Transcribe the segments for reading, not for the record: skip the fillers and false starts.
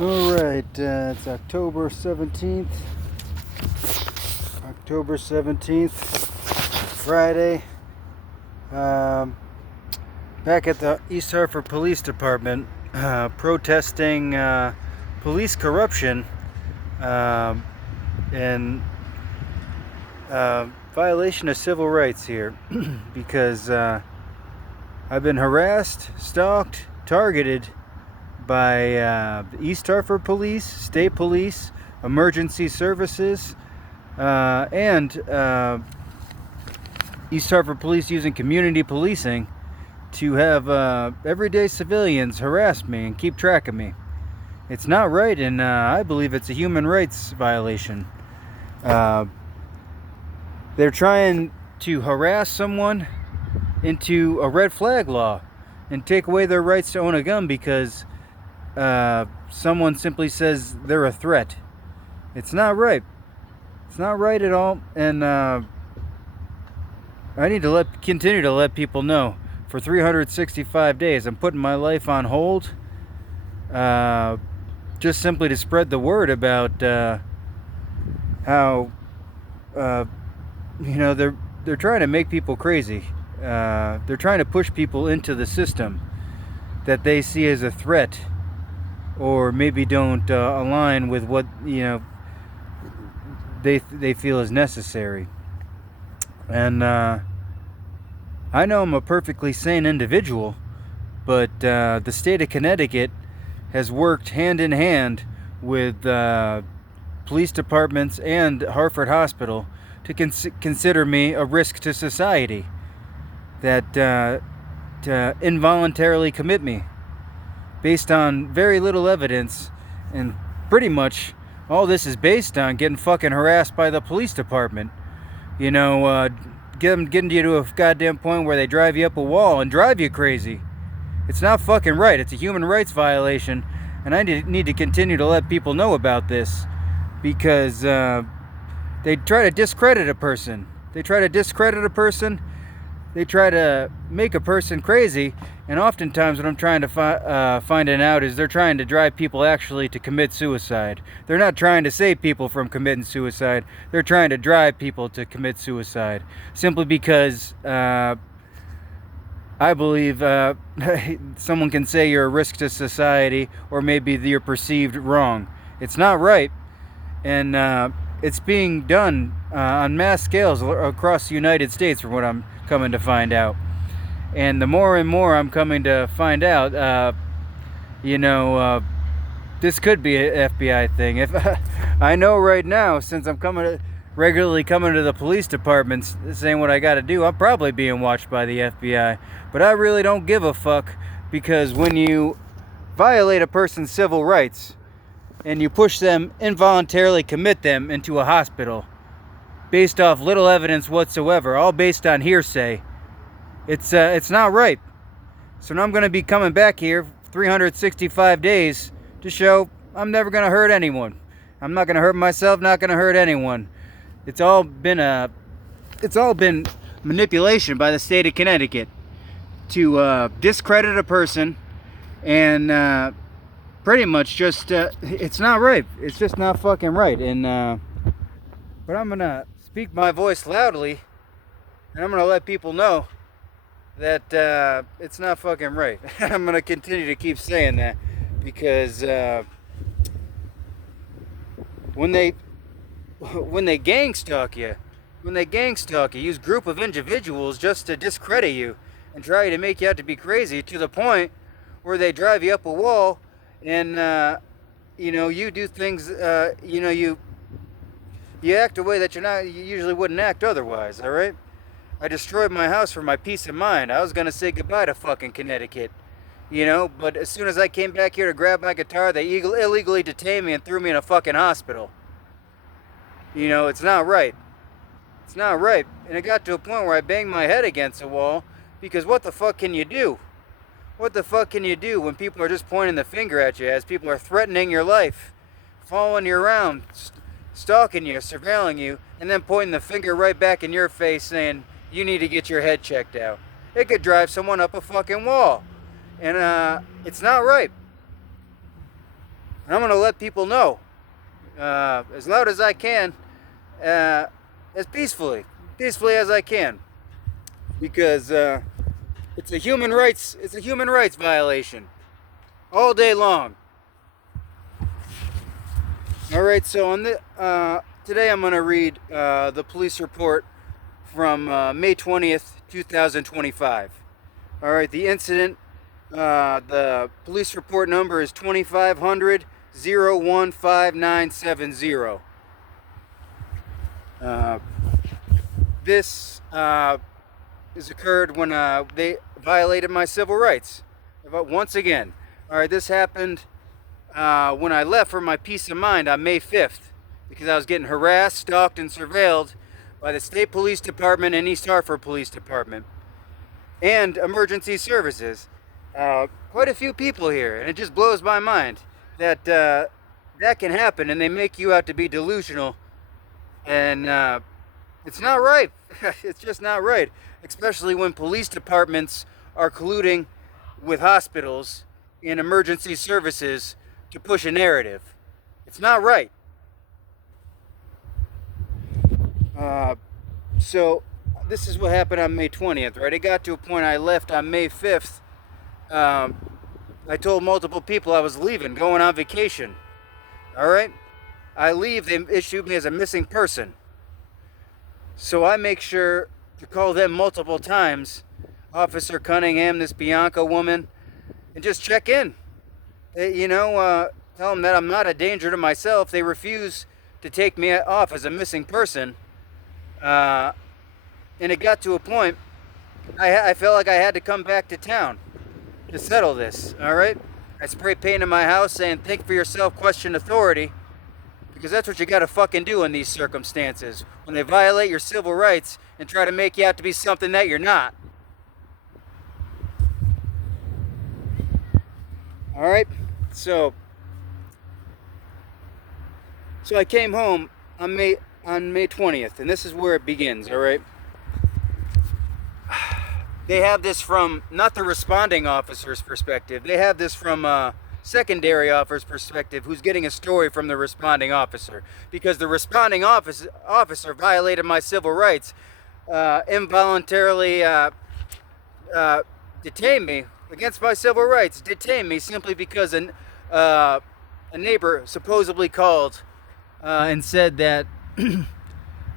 Alright, it's October 17th. October 17th, Friday. Um, Back at the East Hartford Police Department, protesting police corruption and violation of civil rights here because I've been harassed, stalked, targeted by the East Hartford Police, State Police, Emergency Services, and East Hartford Police using community policing to have everyday civilians harass me and keep track of me. It's not right, and I believe it's a human rights violation. They're trying to harass someone into a red flag law and take away their rights to own a gun because someone simply says they're a threat. It's not right. It's not right at all, and I need to continue to let people know. For 365 days, I'm putting my life on hold, just simply to spread the word about how they're trying to make people crazy. They're trying to push people into the system that they see as a threat, or maybe don't align with what they feel is necessary. And I know I'm a perfectly sane individual, but the state of Connecticut has worked hand in hand with police departments and Hartford Hospital to consider me a risk to society, that to involuntarily commit me based on very little evidence, and pretty much all this is based on getting fucking harassed by the police department. Getting you to a goddamn point where they drive you up a wall and drive you crazy. It's not fucking right. It's a human rights violation, and I need to continue to let people know about this because they try to discredit a person. They try to make a person crazy, and oftentimes what I'm trying to finding out is they're trying to drive people actually to commit suicide. They're not trying to save people from committing suicide. They're trying to drive people to commit suicide, simply because I believe someone can say you're a risk to society, or maybe you're perceived wrong. It's not right, and it's being done on mass scales across the United States, from what I'm coming to find out. And the more and more I'm coming to find out, this could be an FBI thing. If I know right now, since I'm regularly coming to the police departments saying what I got to do, I'm probably being watched by the FBI. But I really don't give a fuck, because when you violate a person's civil rights and you push them, involuntarily commit them into a hospital based off little evidence whatsoever, all based on hearsay, it's not right. So now I'm going to be coming back here 365 days to show I'm never going to hurt anyone. I'm not going to hurt myself, not going to hurt anyone. It's all been manipulation by the state of Connecticut to discredit a person, and pretty much just it's not right. It's just not fucking right. And but I'm gonna speak my voice loudly, and I'm gonna let people know that it's not fucking right. I'm gonna continue to keep saying that, because when they gang stalk you, use group of individuals just to discredit you and try to make you out to be crazy, to the point where they drive you up a wall, and you do things, you act a way that you usually wouldn't act otherwise. All right, I destroyed my house for my peace of mind. I was gonna say goodbye to fucking Connecticut, but as soon as I came back here to grab my guitar, they illegally detained me and threw me in a fucking hospital. It's not right. It's not right. And it got to a point where I banged my head against a wall, because what the fuck can you do? What the fuck can you do when people are just pointing the finger at you, as people are threatening your life, following you around, stalking you, surveilling you, and then pointing the finger right back in your face saying you need to get your head checked out? It could drive someone up a fucking wall. And it's not right. And I'm going to let people know as loud as I can, as peacefully as I can, because it's a human rights violation all day long. All right, so on today I'm going to read the police report from May 20th, 2025. All right, the incident, the police report number is 2500 015970. This has occurred when they violated my civil rights. Once again. All right, this happened when I left for my peace of mind on May 5th, because I was getting harassed, stalked, and surveilled by the State Police Department and East Hartford Police Department and emergency services. Quite a few people here, and it just blows my mind that that can happen, and they make you out to be delusional, and it's not right. It's just not right, especially when police departments are colluding with hospitals and emergency services to push a narrative. It's not right. So this is what happened on May 20th, right? It got to a point I left on May 5th. I told multiple people I was leaving, going on vacation. All right? I leave, they issued me as a missing person. So I make sure to call them multiple times, Officer Cunningham, this Bianca woman, and just check in. Tell them that I'm not a danger to myself. They refuse to take me off as a missing person. And it got to a point, I felt like I had to come back to town to settle this, all right? I spray painted my house saying, think for yourself, question authority, because that's what you gotta fucking do in these circumstances, when they violate your civil rights and try to make you out to be something that you're not. All right, so I came home on May 20th, and this is where it begins. All right, they have this from not the responding officer's perspective. They have this from a secondary officer's perspective, who's getting a story from the responding officer, because the responding officer violated my civil rights, involuntarily detained me against my civil rights, detained me simply because a neighbor supposedly called and said that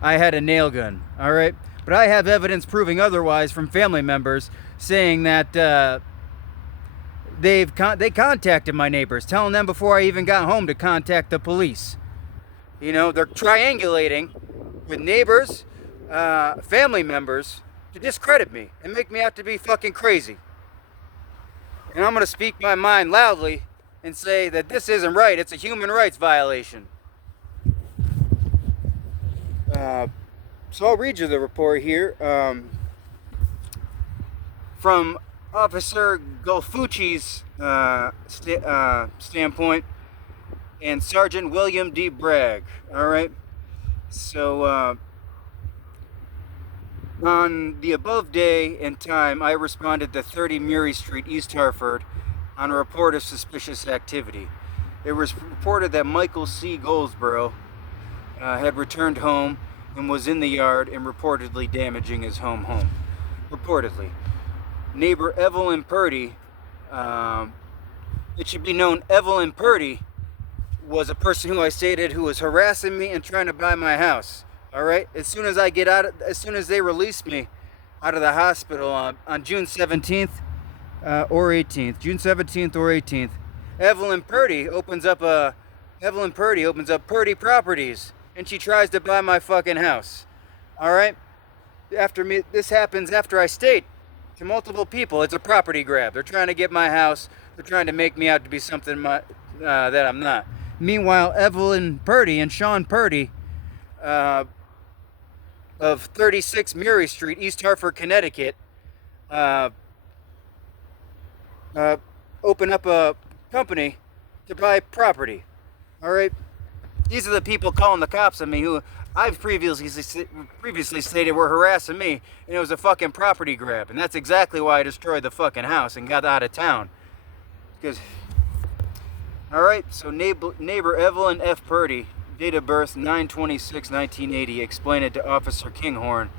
I had a nail gun. All right, but I have evidence proving otherwise from family members saying that they contacted my neighbors, telling them before I even got home to contact the police. You know, they're triangulating with neighbors, family members, to discredit me and make me out to be fucking crazy. And I'm going to speak my mind loudly and say that this isn't right. It's a human rights violation. So I'll read you the report here from Officer Golfucci's standpoint and Sergeant William D. Bragg. All right. So on the above day and time, I responded to 30 Murray Street, East Hartford, on a report of suspicious activity. It was reported that Michael C. Goldsboro had returned home and was in the yard and reportedly damaging his home. Reportedly. Neighbor Evelyn Purdy, it should be known Evelyn Purdy was a person who I stated who was harassing me and trying to buy my house. All right. As soon as they released me out of the hospital on June 17th or 18th, June 17th or 18th, Evelyn Purdy opens up Purdy Properties, and she tries to buy my fucking house. All right. This happens after I state to multiple people it's a property grab. They're trying to get my house. They're trying to make me out to be something that I'm not. Meanwhile, Evelyn Purdy and Sean Purdy of 36 Murray Street, East Hartford, Connecticut, open up a company to buy property. All right, these are the people calling the cops on me who I've previously stated were harassing me, and it was a fucking property grab, and that's exactly why I destroyed the fucking house and got out of town. Because Alright, so neighbor Evelyn F. Purdy, date of birth 9/26/1980, explained it to Officer Kinghorn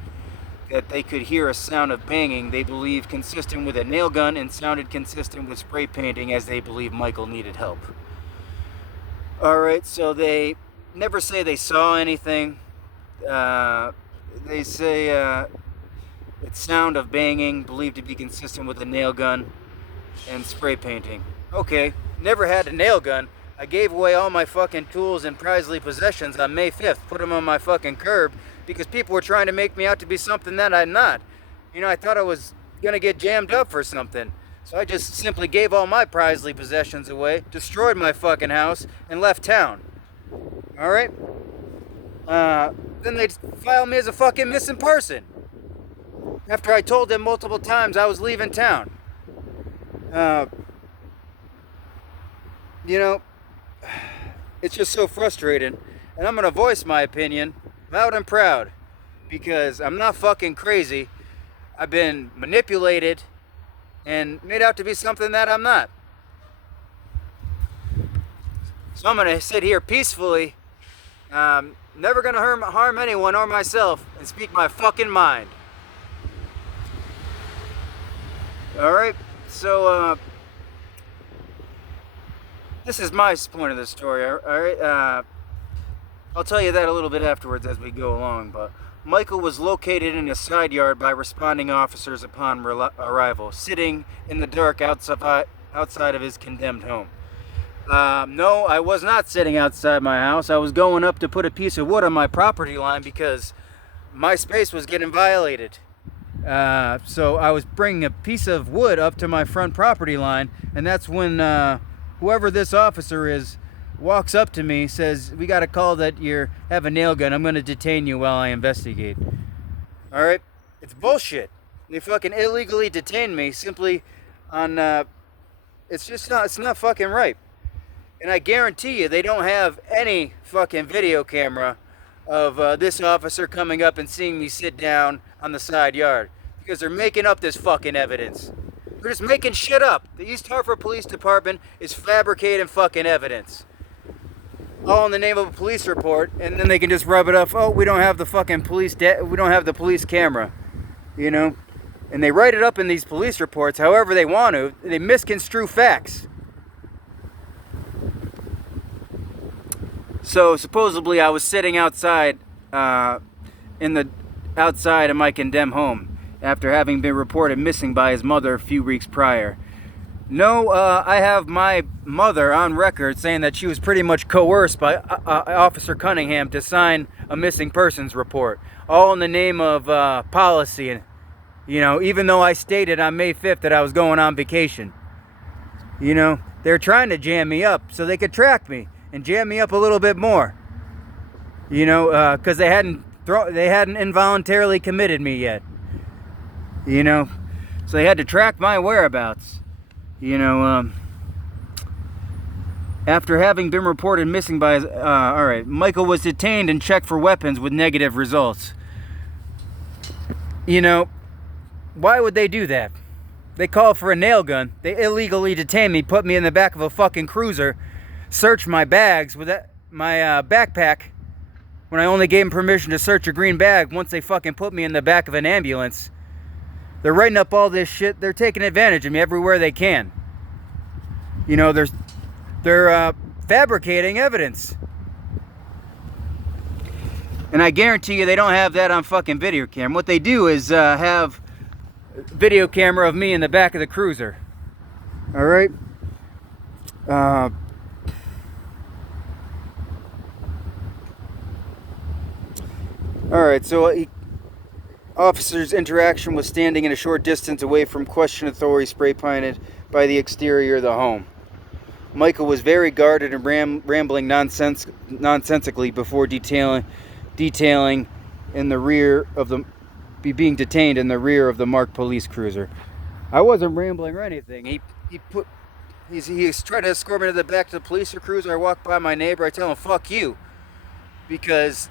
that they could hear a sound of banging they believe consistent with a nail gun and sounded consistent with spray painting, as they believe Michael needed help. Alright, so they never say they saw anything. They say it's sound of banging believed to be consistent with a nail gun and spray painting. Okay, never had a nail gun. I gave away all my fucking tools and prizely possessions on May 5th, put them on my fucking curb, because people were trying to make me out to be something that I'm not. You know, I thought I was gonna get jammed up for something. So I just simply gave all my prizely possessions away, destroyed my fucking house, and left town. Alright? Then they filed me as a fucking missing person. After I told them multiple times I was leaving town. You know, it's just so frustrating. And I'm gonna voice my opinion loud and proud, because I'm not fucking crazy. I've been manipulated and made out to be something that I'm not. So I'm gonna sit here peacefully, never gonna harm anyone or myself, and speak my fucking mind. Alright, so this is my point of the story. Alright, I'll tell you that a little bit afterwards as we go along, but Michael was located in a side yard by responding officers upon arrival, sitting in the dark outside of his condemned home. No, I was not sitting outside my house. I was going up to put a piece of wood on my property line because my space was getting violated. So I was bringing a piece of wood up to my front property line, and that's when whoever this officer is walks up to me, says, "We got a call that you have a nail gun. I'm going to detain you while I investigate." Alright? It's bullshit. They fucking illegally detained me simply on, it's not fucking right. And I guarantee you they don't have any fucking video camera of this officer coming up and seeing me sit down on the side yard. Because they're making up this fucking evidence. They're just making shit up. The East Hartford Police Department is fabricating fucking evidence. All in the name of a police report, and then they can just rub it off. Oh, we don't have the fucking we don't have the police camera, you know? And they write it up in these police reports however they want to. They misconstrue facts. So supposedly I was sitting outside, outside of my condemned home after having been reported missing by his mother a few weeks prior. No, I have my mother on record saying that she was pretty much coerced by Officer Cunningham to sign a missing persons report, all in the name of policy. You know, even though I stated on May 5th that I was going on vacation. You know, they're trying to jam me up so they could track me and jam me up a little bit more. You know, because they hadn't involuntarily committed me yet. You know, so they had to track my whereabouts. You know, after having been reported missing by his, alright, Michael was detained and checked for weapons with negative results. You know, why would they do that? They called for a nail gun. They illegally detained me, put me in the back of a fucking cruiser, searched my bags with my backpack when I only gave them permission to search a green bag once they fucking put me in the back of an ambulance. They're writing up all this shit. They're taking advantage of me everywhere they can. You know, they're fabricating evidence. And I guarantee you they don't have that on fucking video camera. What they do is have video camera of me in the back of the cruiser. Alright? Alright, so officers' interaction was standing in a short distance away from question authority spray painted by the exterior of the home. Michael was very guarded and rambling nonsensically before detailing in the rear of the being detained in the rear of the marked police cruiser. I wasn't rambling or anything. He's trying to escort me to the back of the police cruiser. I walk by my neighbor. I tell him, "Fuck you," because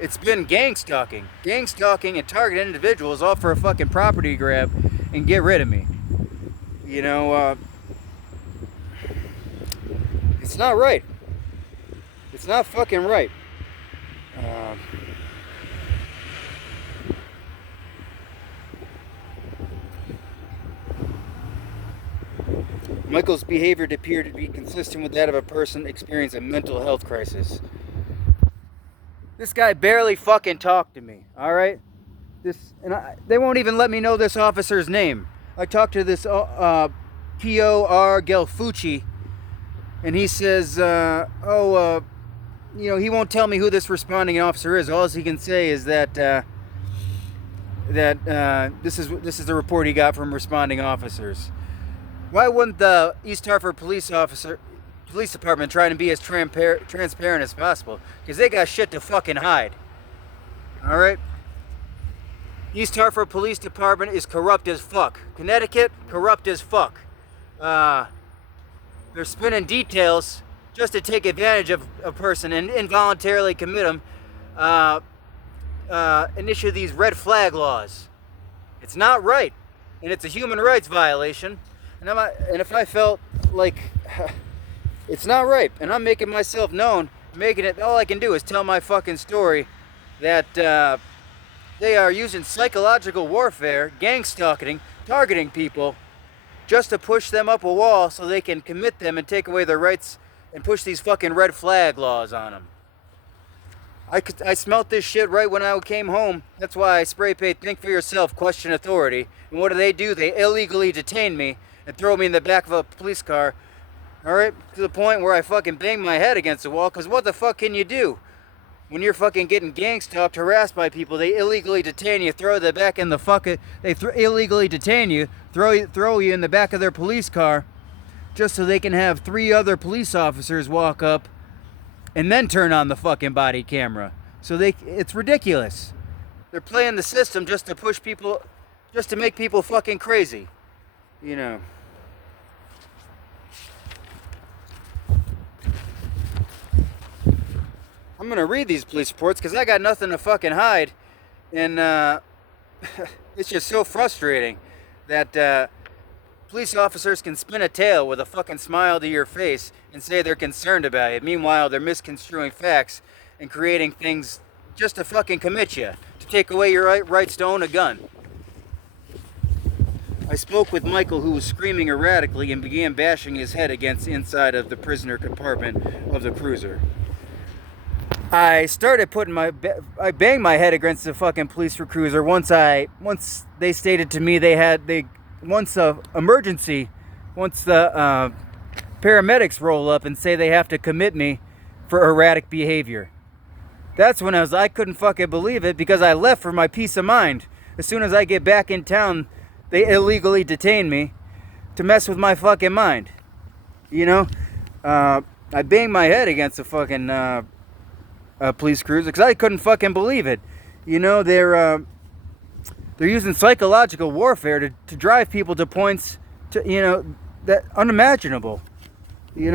it's been gang stalking and targeted individuals all for a fucking property grab and get rid of me. You know, It's not right. It's not fucking right. Michael's behavior appeared to be consistent with that of a person experiencing a mental health crisis. This guy barely fucking talked to me, alright? They won't even let me know this officer's name. I talked to this P.O.R. Gelfucci, and he says, he won't tell me who this responding officer is. All he can say is that this is the report he got from responding officers. Why wouldn't the East Hartford Police Department try to be as transparent as possible? Because they got shit to fucking hide. Alright? East Hartford Police Department is corrupt as fuck. Connecticut, corrupt as fuck. They're spinning details just to take advantage of a person and involuntarily commit them and issue these red flag laws. It's not right. And it's a human rights violation. And if I felt like it's not right, and I'm making myself known, all I can do is tell my fucking story that they are using psychological warfare, gang stalking, targeting people just to push them up a wall so they can commit them and take away their rights and push these fucking red flag laws on them. I smelt this shit right when I came home. That's why I spray paint, think for yourself, question authority. And what do? They illegally detain me and throw me in the back of a police car, alright, to the point where I fucking bang my head against the wall, because what the fuck can you do? When you're fucking getting gang stalked, harassed by people, they illegally detain you, throw the back in the fucking, illegally detain you, throw you in the back of their police car, just so they can have 3 other police officers walk up and then turn on the fucking body camera. It's ridiculous. They're playing the system just to push people, just to make people fucking crazy. You know. I'm gonna read these police reports because I got nothing to fucking hide. And it's just so frustrating that police officers can spin a tale with a fucking smile to your face and say they're concerned about it. Meanwhile, they're misconstruing facts and creating things just to fucking commit you, to take away your rights to own a gun. I spoke with Michael, who was screaming erratically and began bashing his head against the inside of the prisoner compartment of the cruiser. I started I banged my head against the fucking police cruiser once they stated to me once the paramedics roll up and say they have to commit me for erratic behavior. That's when I couldn't fucking believe it, because I left for my peace of mind. As soon as I get back in town, they illegally detain me to mess with my fucking mind. You know? I banged my head against the fucking police cruiser because I couldn't fucking believe it. You know, they're using psychological warfare to drive people to points that unimaginable. You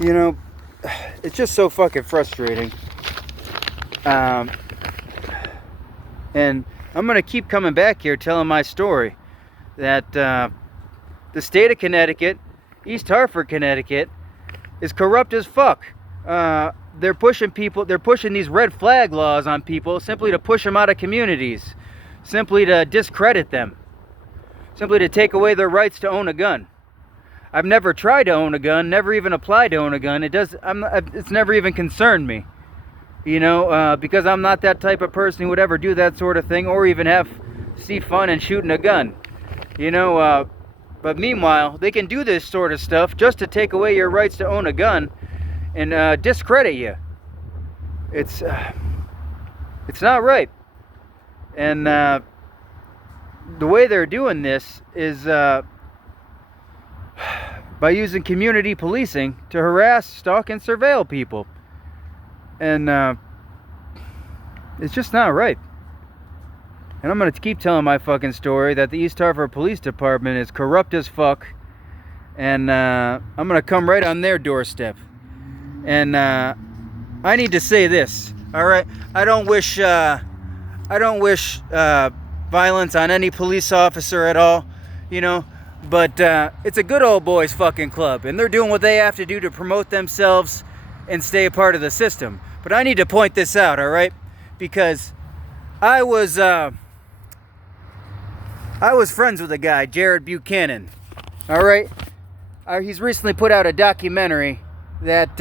know, it's just so fucking frustrating. And I'm going to keep coming back here telling my story that the state of Connecticut, East Hartford, Connecticut, is corrupt as fuck. They're pushing these red flag laws on people simply to push them out of communities, simply to discredit them, simply to take away their rights to own a gun. I've never tried to own a gun, never even applied to own a gun. It's never even concerned me, because I'm not that type of person who would ever do that sort of thing or even see fun in shooting a gun, But meanwhile, they can do this sort of stuff just to take away your rights to own a gun and discredit you. It's not right. And the way they're doing this is by using community policing to harass, stalk, and surveil people. And it's just not right. And I'm going to keep telling my fucking story that the East Hartford Police Department is corrupt as fuck. And I'm going to come right on their doorstep. And I need to say this, all right? I don't wish I don't wish violence on any police officer at all, you know. But it's a good old boys fucking club, and they're doing what they have to do to promote themselves and stay a part of the system. But I need to point this out, all right? Because I was friends with a guy, Jared Buchanan, all right? He's recently put out a documentary that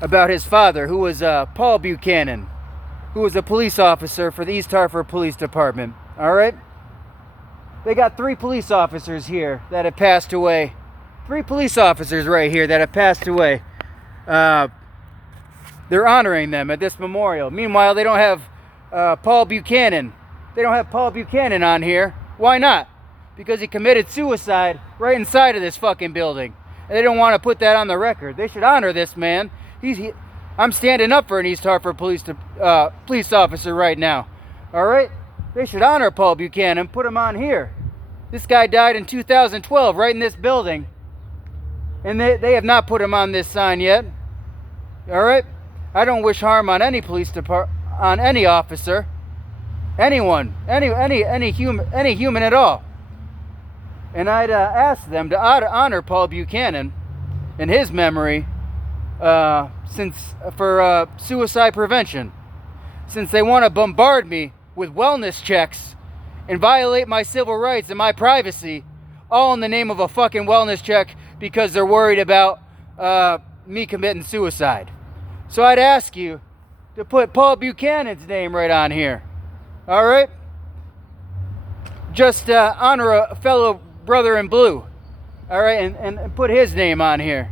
about his father, who was Paul Buchanan, who was a police officer for the East Hartford Police Department, all right? They got 3 police officers here that have passed away. 3 police officers right here that have passed away. They're honoring them at this memorial. Meanwhile, they don't have Paul Buchanan. They don't have Paul Buchanan on here. Why not? Because he committed suicide right inside of this fucking building. And they don't want to put that on the record. They should honor this man. I'm standing up for an East Hartford police officer right now. All right? They should honor Paul Buchanan, put him on here. This guy died in 2012 right in this building. And they have not put him on this sign yet. All right? I don't wish harm on any on any officer, anyone, any human at all. And I'd ask them to honor Paul Buchanan in his memory, for suicide prevention, since they want to bombard me with wellness checks and violate my civil rights and my privacy, all in the name of a fucking wellness check because they're worried about me committing suicide. So I'd ask you to put Paul Buchanan's name right on here. All right? Just honor a fellow brother in blue. All right? And put his name on here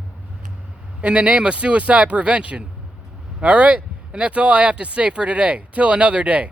in the name of suicide prevention. All right? And that's all I have to say for today. Till another day.